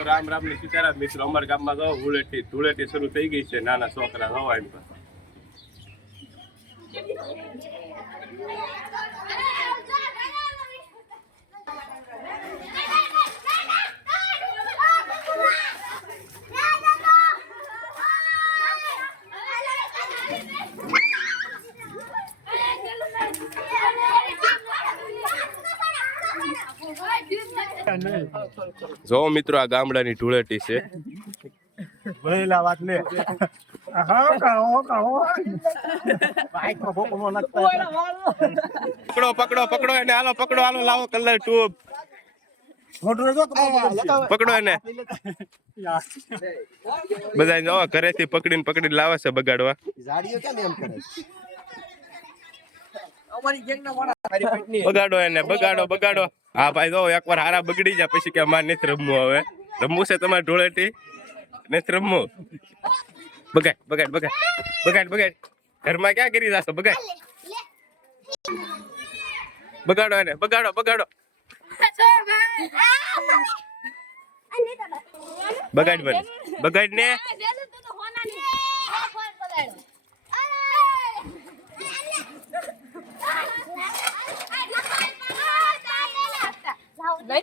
રામ રામની સીતારામ મિત્રો અમારા ગામમાં તો ધૂળેટી ધૂળેટી શરૂ થઈ ગઈ છે નાના છોકરા હવા એમ પર જો મિત્રો આ ગામડાની ધૂળેટી છે. ભરેલા વાત લે. પકડો પકડો પકડો એને હાલો પકડો હાલો લાવો કલર ટ્યુબ. પકડો એને. બધા જો ઘરેથી પકડીને પકડીને લાવે છે બગાડવા. ઝાડીઓ કેમ એમ કરે બગાડો એને બગાડો બગાડો. હા ભાઈ, જો, એકવાર હારા બગડી જાય પછી કે મારે નથી રમવું હવે. રમવું છે તમારે ઢોળેટી નથી રમવું? બગાડ બગાડ બગાડ બગાડ બગાડ. ઘરમાં ક્યાં કરી જશો? બગાડ. બગાડો એને, બગાડો બગાડો. બગાડ બને બગાડ ને. 来